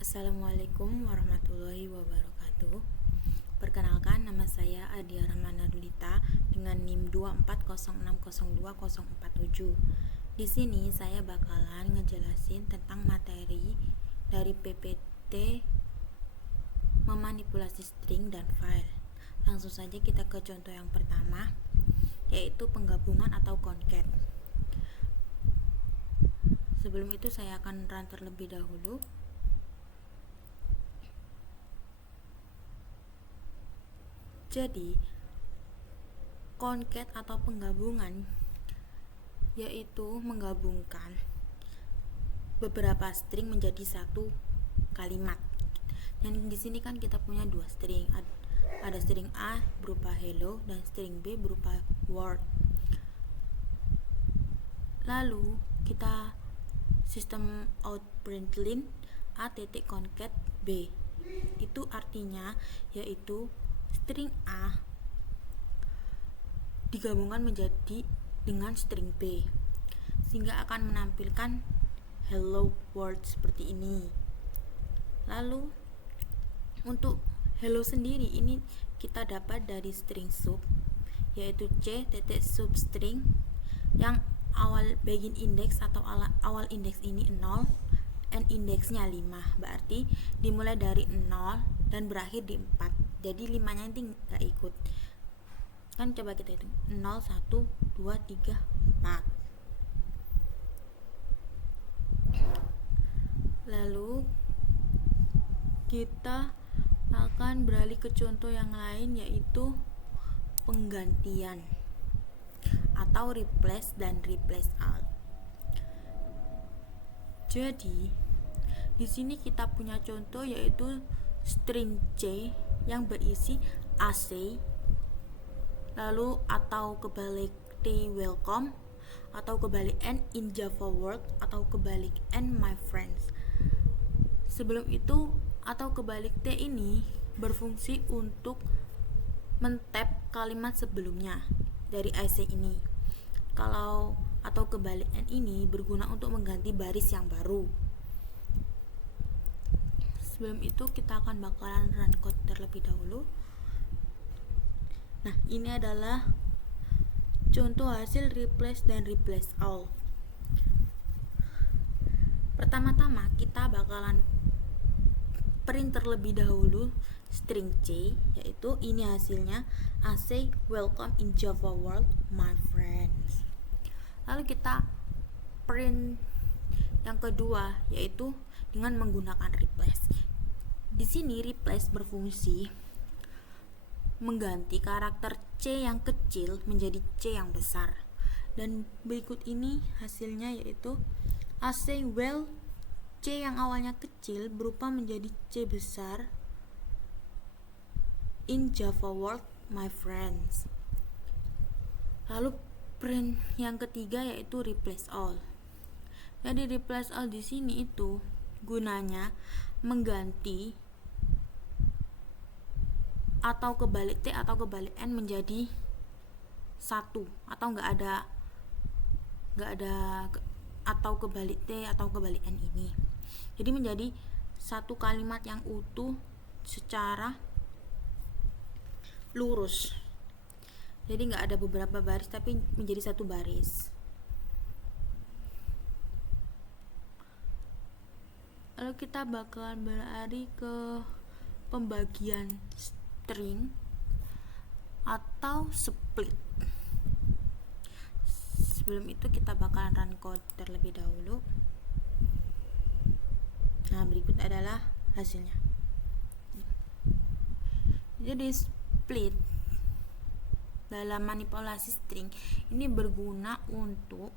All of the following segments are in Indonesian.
Assalamualaikum warahmatullahi wabarakatuh. Perkenalkan, nama saya Adia Rahmanardita dengan NIM 240602047. Di sini saya bakalan ngejelasin tentang materi dari PPT memanipulasi string dan file. Langsung saja kita ke contoh yang pertama, yaitu penggabungan atau concat. Sebelum itu saya akan run terlebih dahulu. Jadi, concat atau penggabungan yaitu menggabungkan beberapa string menjadi satu kalimat. Dan di sini kan kita punya dua string. Ada string A berupa hello dan string B berupa word. Lalu kita sistem out println A titik concat B. Itu artinya yaitu string A digabungkan menjadi dengan string B sehingga akan menampilkan hello world seperti ini. Lalu untuk hello sendiri ini kita dapat dari string sub, yaitu c titik substring yang awal begin index atau awal indeks ini 0, end indeksnya 5, berarti dimulai dari 0 dan berakhir di 4. Jadi 5-nya nanti nggak ikut. Kan coba kita hitung. 0, 1, 2, 3, 4. Lalu kita akan beralih ke contoh yang lain, yaitu penggantian atau replace dan replace all. Jadi di sini kita punya contoh yaitu string C yang berisi AC, lalu atau kebalik T welcome, atau kebalik N in Java world, atau kebalik N my friends. Sebelum itu atau kebalik T ini berfungsi untuk men-tap kalimat sebelumnya dari AC ini. Kalau atau kebalik N ini berguna untuk mengganti baris yang baru. Sebelum itu kita akan bakalan run code terlebih dahulu. Nah, ini adalah contoh hasil replace dan replace all. Pertama-tama kita bakalan print terlebih dahulu string C, yaitu ini hasilnya AC welcome in Java world my friends. Lalu kita print yang kedua yaitu dengan menggunakan replace. Di sini replace berfungsi mengganti karakter C yang kecil menjadi C yang besar. Dan berikut ini hasilnya yaitu AC well C yang awalnya kecil berubah menjadi C besar in Java world my friends. Lalu print yang ketiga yaitu replace all. Jadi replace all di sini itu gunanya mengganti atau kebalik T atau kebalik N menjadi satu, atau nggak ada atau kebalik T atau kebalik N ini. Jadi menjadi satu kalimat yang utuh secara lurus. Jadi nggak ada beberapa baris tapi menjadi satu baris. Lalu kita bakalan beralih ke pembagian string atau split. Sebelum itu kita bakalan run code terlebih dahulu. Nah, berikut adalah hasilnya. Jadi split dalam manipulasi string ini berguna untuk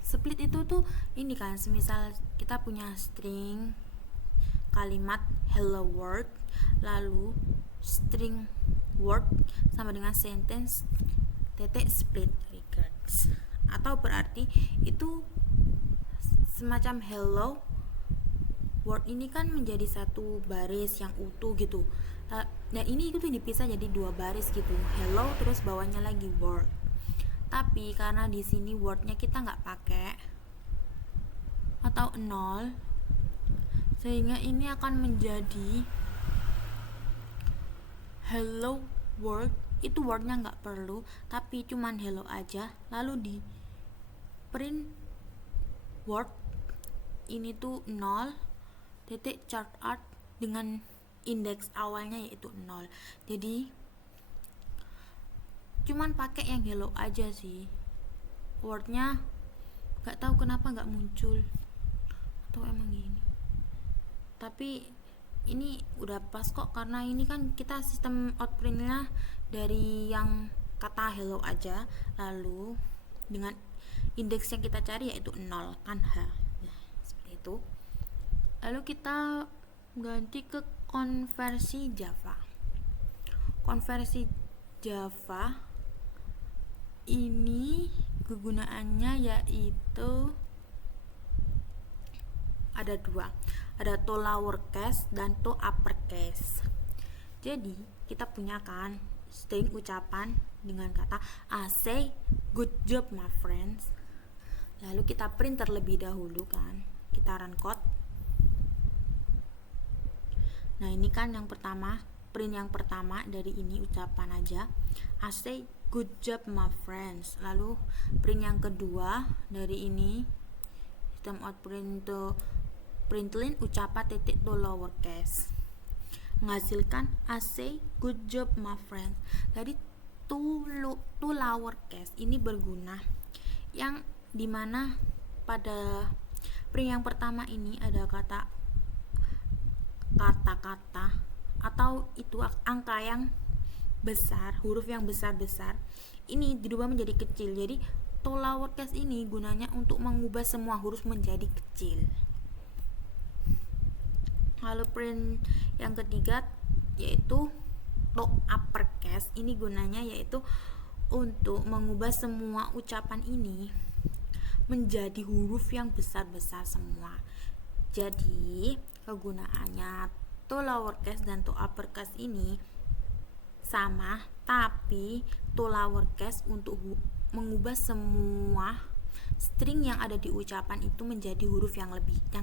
split itu tuh ini kan, semisal kita punya string kalimat hello world, lalu string word sama dengan sentence titik split records, atau berarti itu semacam hello word ini kan menjadi satu baris yang utuh gitu. Nah ini itu dipisah jadi dua baris gitu, hello terus bawahnya lagi word. Tapi karena di sini wordnya kita nggak pakai atau 0, sehingga ini akan menjadi hello world. Itu wordnya nggak perlu, tapi cuman hello aja. Lalu di print word ini tuh 0 titik chart art dengan indeks awalnya yaitu 0. Jadi cuman pakai yang hello aja sih, wordnya nggak tahu kenapa nggak muncul, atau emang gini. Tapi ini udah pas kok, karena ini kan kita sistem outprintnya dari yang kata hello aja, lalu dengan indeks yang kita cari yaitu 0 kan H. Nah, seperti itu. Lalu kita ganti ke konversi Java. Konversi Java ini kegunaannya yaitu ada dua, ada to lowercase dan to uppercase. Jadi kita punya kan string ucapan dengan kata I say good job my friends. Lalu kita print terlebih dahulu kan, kita run code. Nah ini kan yang pertama, print yang pertama dari ini ucapan aja, I say good job my friends. Lalu print yang kedua dari ini sistem outprint to println ucapan titik to lowercase, menghasilkan I say good job my friends. Jadi to lowercase ini berguna, yang dimana pada print yang pertama ini ada kata-kata atau itu angka yang besar, huruf yang besar-besar ini dirubah menjadi kecil. Jadi to lowercase ini gunanya untuk mengubah semua huruf menjadi kecil. Lalu print yang ketiga yaitu to uppercase, ini gunanya yaitu untuk mengubah semua ucapan ini menjadi huruf yang besar-besar semua. Jadi kegunaannya to lowercase dan to uppercase ini sama, tapi to lowercase untuk mengubah semua string yang ada di ucapan itu menjadi huruf yang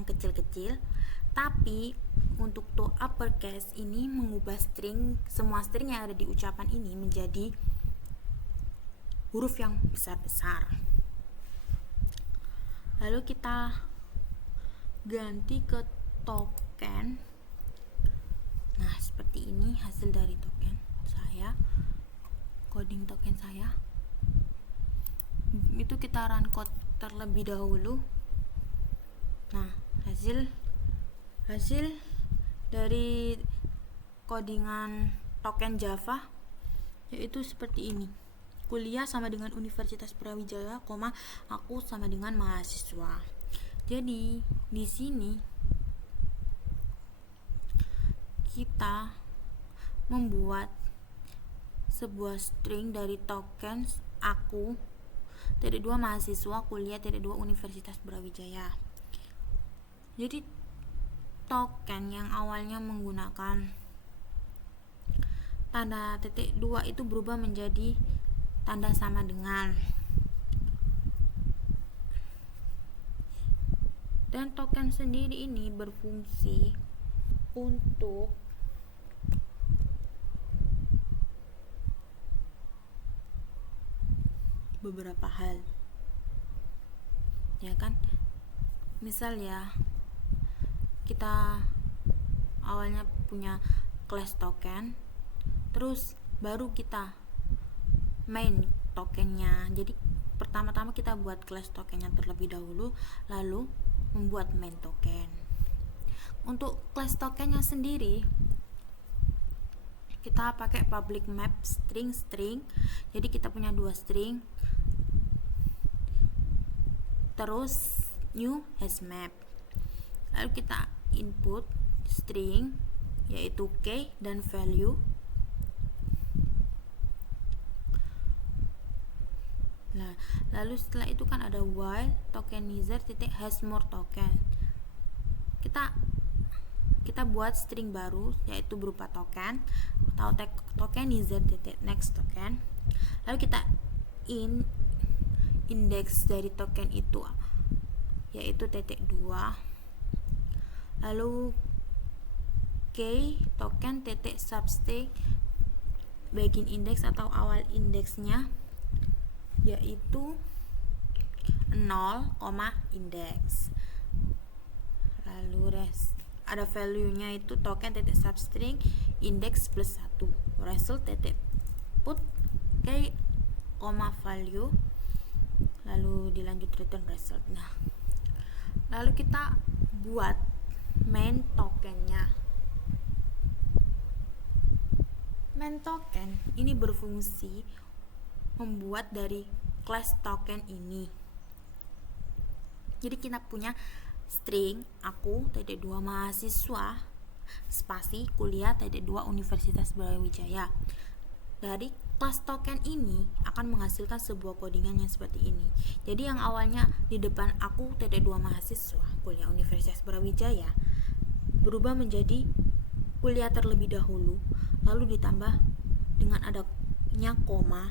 kecil-kecil. Tapi untuk to uppercase ini mengubah semua string yang ada di ucapan ini menjadi huruf yang besar-besar. Lalu kita ganti ke token. Nah seperti ini hasil dari token saya, coding token saya. Itu kita run code terlebih dahulu. Nah hasil dari codingan token Java yaitu seperti ini. Kuliah sama dengan Universitas Brawijaya, aku sama dengan mahasiswa. Jadi di sini kita membuat sebuah string dari tokens aku -2 mahasiswa kuliah -2 Universitas Brawijaya. Jadi token yang awalnya menggunakan tanda -2 itu berubah menjadi tanda sama dengan. Dan token sendiri ini berfungsi untuk beberapa hal, ya kan? Misal ya, kita awalnya punya class token, terus baru kita main tokennya. Jadi pertama-tama kita buat class tokennya terlebih dahulu, lalu membuat main token. Untuk class tokennya sendiri kita pakai public map string. Jadi kita punya 2 string, terus new has map. Lalu kita input string yaitu key dan value. Nah, lalu setelah itu kan ada while tokenizer titik has more token. Kita buat string baru yaitu berupa token atau tokenizer titik next token. Lalu kita indeks dari token itu yaitu titik 2, lalu key token titik substring begin index atau awal indeksnya yaitu 0, indeks, lalu ada value nya itu token titik substring index plus 1, result titik put key, value, lalu dilanjut return result. Nah, lalu kita buat main tokennya. Main token ini berfungsi membuat dari class token ini. Jadi kita punya string aku titik 2 mahasiswa spasi kuliah titik 2 Universitas Brawijaya. Dari class token ini akan menghasilkan sebuah codingan yang seperti ini. Jadi yang awalnya di depan aku titik 2 mahasiswa kuliah Universitas Brawijaya berubah menjadi kuliah terlebih dahulu, lalu ditambah dengan adanya koma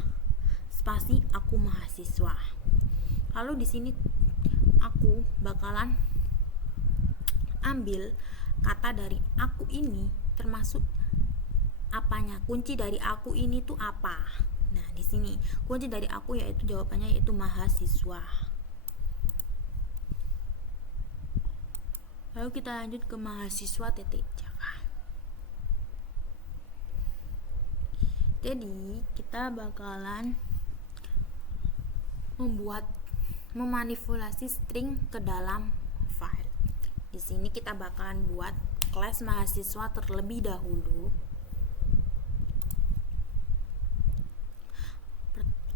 spasi aku mahasiswa. Lalu di sini aku bakalan ambil kata dari aku ini termasuk apanya, kunci dari aku ini tuh apa. Nah, di sini kunci dari aku yaitu jawabannya yaitu mahasiswa. Lalu kita lanjut ke mahasiswa titik Jaka. Jadi kita bakalan memanipulasi string ke dalam file. Di sini kita bakalan buat kelas mahasiswa terlebih dahulu.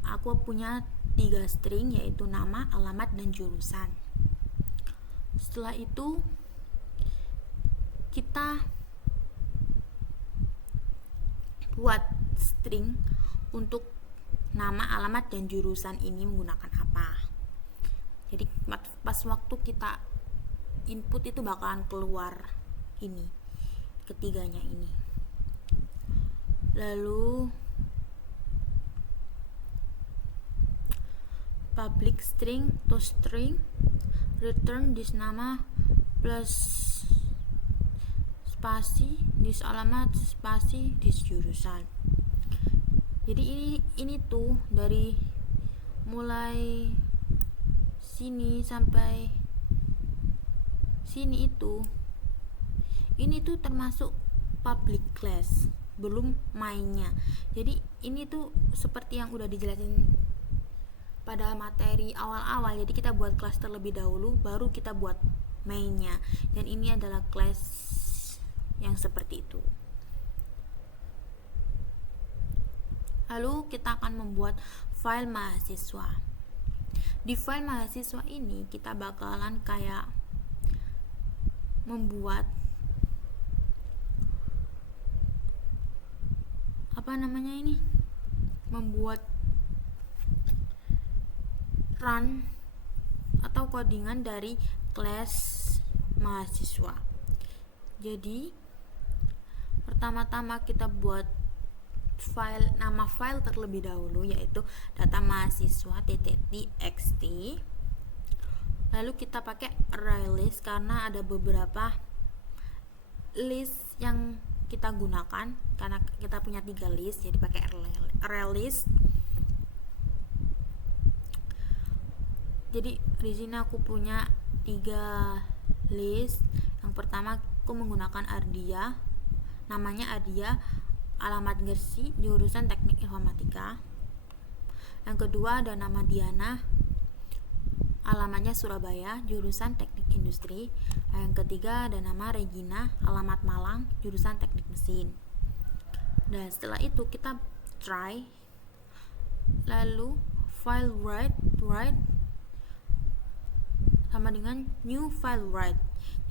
Aku punya 3 string yaitu nama, alamat, dan jurusan. Setelah itu kita buat string untuk nama, alamat, dan jurusan ini menggunakan apa. Jadi pas waktu kita input itu bakalan keluar ini, ketiganya ini. Lalu public string to string return this nama plus spasi this alamat spasi this jurusan. Jadi ini tuh dari mulai sini sampai sini ini tuh termasuk public class, belum mainnya. Jadi ini tuh seperti yang udah dijelasin pada materi awal-awal. Jadi kita buat kelas terlebih dahulu, baru kita buat mainnya. Dan ini adalah kelas yang seperti itu. Lalu kita akan membuat file mahasiswa. Di file mahasiswa ini kita bakalan kayak membuat membuat run atau codingan dari kelas mahasiswa. Jadi pertama-tama kita buat nama file terlebih dahulu yaitu data mahasiswa.txt. Lalu kita pakai array list karena ada beberapa list yang kita gunakan karena kita punya 3 list, jadi pakai array list. Jadi di sini aku punya 3 list. Yang pertama aku menggunakan Ardia, namanya Ardia, alamat Gresik, jurusan Teknik Informatika. Yang kedua ada nama Diana, alamatnya Surabaya, jurusan Teknik Industri. Yang ketiga ada nama Regina, alamat Malang, jurusan Teknik Mesin. Dan setelah itu kita try, lalu file write sama dengan new file write.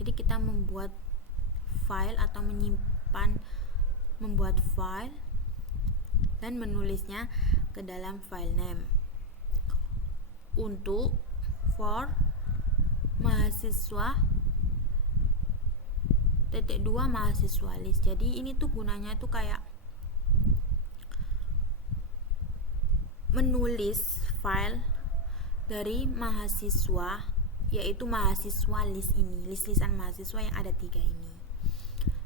Jadi kita membuat file atau membuat file dan menulisnya ke dalam file name. Untuk for mahasiswa .2 mahasiswa list. Jadi ini tuh gunanya tuh kayak menulis file dari mahasiswa, yaitu mahasiswa list ini, list-listan mahasiswa yang ada 3 ini.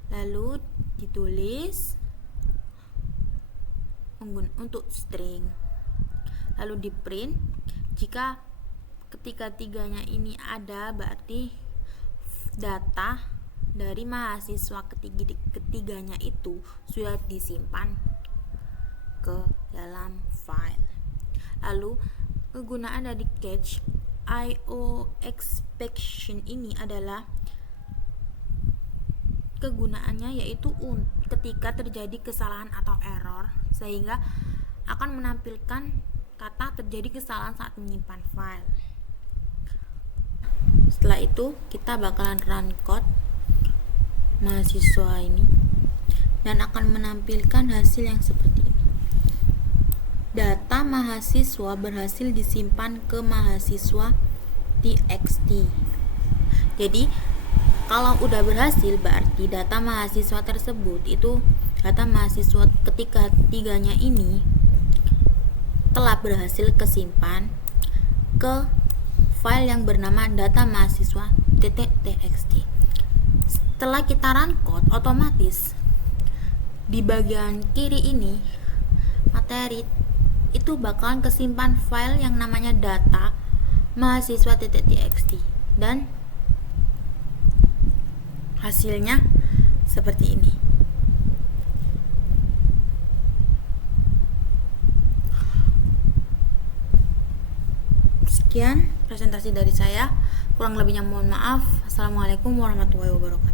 Lalu ditulis untuk string, lalu di print. Jika ketiga-tiganya ini ada, berarti data dari mahasiswa ketiganya itu sudah disimpan ke dalam file. Lalu kegunaan dari catch IO exception ini adalah kegunaannya yaitu ketika terjadi kesalahan atau error, sehingga akan menampilkan kata terjadi kesalahan saat menyimpan file. Setelah itu kita bakalan run code mahasiswa ini dan akan menampilkan hasil yang seperti ini. Data mahasiswa berhasil disimpan ke mahasiswa txt. Jadi kalau udah berhasil, berarti data mahasiswa tersebut itu data mahasiswa ketiga-tiganya ini telah berhasil kesimpan ke file yang bernama data mahasiswa.txt. Setelah kita run code, otomatis di bagian kiri ini materi itu bakalan kesimpan file yang namanya data mahasiswa.txt dan hasilnya seperti ini. Sekian presentasi dari saya, kurang lebihnya mohon maaf. Assalamualaikum warahmatullahi wabarakatuh.